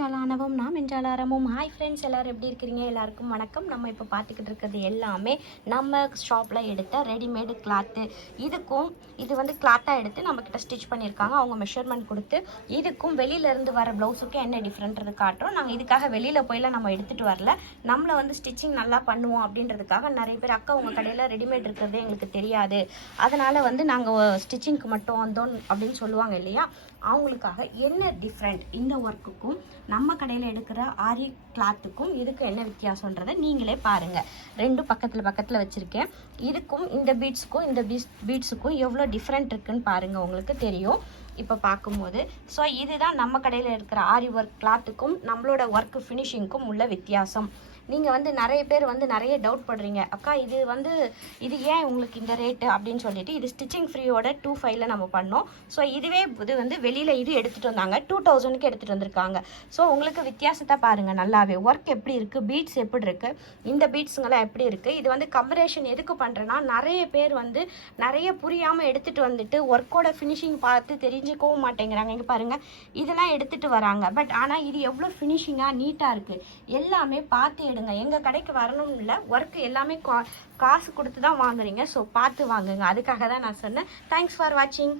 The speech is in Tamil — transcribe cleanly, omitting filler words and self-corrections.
என்றால் ஆணவம், நாம் என்றால் ஆரம்பம். ஹாய் ஃப்ரெண்ட்ஸ், எல்லோரும் எப்படி இருக்கிறீங்க? எல்லாருக்கும் வணக்கம். நம்ம இப்போ பார்த்துக்கிட்டு இருக்கிறது எல்லாமே நம்ம ஷாப்பில் எடுத்த ரெடிமேடு கிளாத்து. இது வந்து கிளாத்தாக எடுத்து நம்மக்கிட்ட ஸ்டிச் பண்ணியிருக்காங்க. அவங்க மெஷர்மெண்ட் கொடுத்து இதுக்கும் வெளியிலேருந்து வர ப்ளவுஸுக்கும் என்ன டிஃப்ரெண்ட்றது காட்டுறோம். நாங்கள் இதுக்காக வெளியில் போயெல்லாம் நம்ம எடுத்துகிட்டு வரல. நம்மளை வந்து ஸ்டிச்சிங் நல்லா பண்ணுவோம் அப்படின்றதுக்காக நிறைய பேர் அக்கா உங்கள் கடையில் ரெடிமேட் இருக்கிறதே எங்களுக்கு தெரியாது, அதனால் வந்து நாங்கள் ஸ்டிச்சிங்க்கு மட்டும் வந்தோம் அப்படின்னு சொல்லுவாங்க இல்லையா, அவங்களுக்காக என்ன டிஃப்ரெண்ட், இந்த ஒர்க்குக்கும் நம்ம கடையில் எடுக்கிற ஆரி கிளாத்துக்கும் இதுக்கு என்ன வித்தியாசன்றதை நீங்களே பாருங்கள். ரெண்டும் பக்கத்தில் வச்சுருக்கேன். இதுக்கும் இந்த பீட்ஸுக்கும் பீட்ஸுக்கும் எவ்வளோ டிஃப்ரெண்ட் இருக்குன்னு பாருங்கள், உங்களுக்கு தெரியும் இப்போ பார்க்கும்போது. ஸோ இதுதான் நம்ம கடையில் இருக்கிற ஆரி ஒர்க் கிளாத்துக்கும் நம்மளோட ஒர்க் ஃபினிஷிங்க்கும் உள்ள வித்தியாசம். நீங்கள் வந்து நிறைய பேர் வந்து நிறைய டவுட் படுறீங்க, அக்கா இது ஏன் உங்களுக்கு இந்த ரேட்டு அப்படின்னு சொல்லிட்டு. இது ஸ்டிச்சிங் ஃப்ரீயோட 2,500 நம்ம பண்ணோம். ஸோ இதுவே இது வந்து வெளியில் இது எடுத்துகிட்டு வந்தாங்க 2,000க்கு எடுத்துகிட்டு வந்திருக்காங்க. ஸோ உங்களுக்கு வித்தியாசத்தை பாருங்கள் நல்லாவே. ஒர்க் எப்படி இருக்குது, பீட்ஸ் எப்படி இருக்குது, இந்த பீட்ஸுங்கெல்லாம் எப்படி இருக்குது. இது வந்து கம்பரேஷன் எதுக்கு பண்ணுறேன்னா, நிறைய பேர் வந்து நிறைய புரியாமல் எடுத்துகிட்டு வந்துட்டு ஒர்க்கோட ஃபினிஷிங் பார்த்து தெரிஞ்சுக்கவும் மாட்டேங்கிறாங்க. இங்கே பாருங்கள், இதெல்லாம் எடுத்துகிட்டு வராங்க. பட் ஆனால் இது எவ்வளோ ஃபினிஷிங்காக நீட்டாக இருக்குது. எல்லாமே பார்த்து எடுங்க. எங்கள் கடைக்கு வரணும் இல்லை, ஒர்க் எல்லாமே காசு கொடுத்து தான் வாங்குறீங்க. ஸோ பார்த்து வாங்குங்க. அதுக்காக தான் நான் சொன்னேன். தேங்க்ஸ் ஃபார் வாட்சிங்.